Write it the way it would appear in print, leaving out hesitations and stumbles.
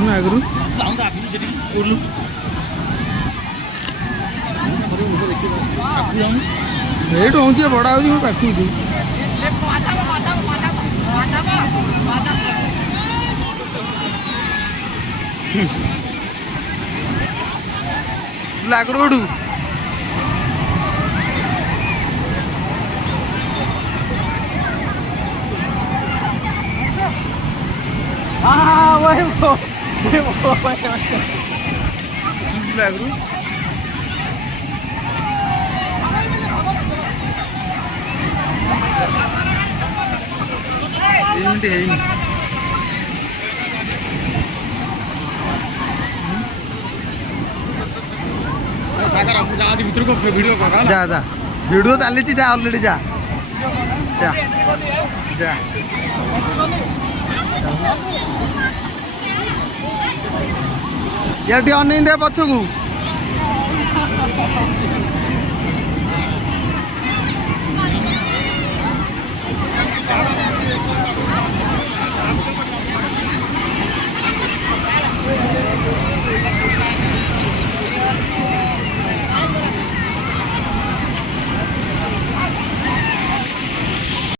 ଆସୁନ ଆଗରୁ ଏଇଠୁ ହଉଛି ବଡ଼ା ହଉଛି ମୁଁ ପାଖକୁ ଯିବି ଆଗରୁ କୋଉଠୁ ଆଗରୁ ଏମିତି ହେଇନି जा जा वीडियो चली जा ऑलरेडी जा जा जा यार टे अन दे पछकू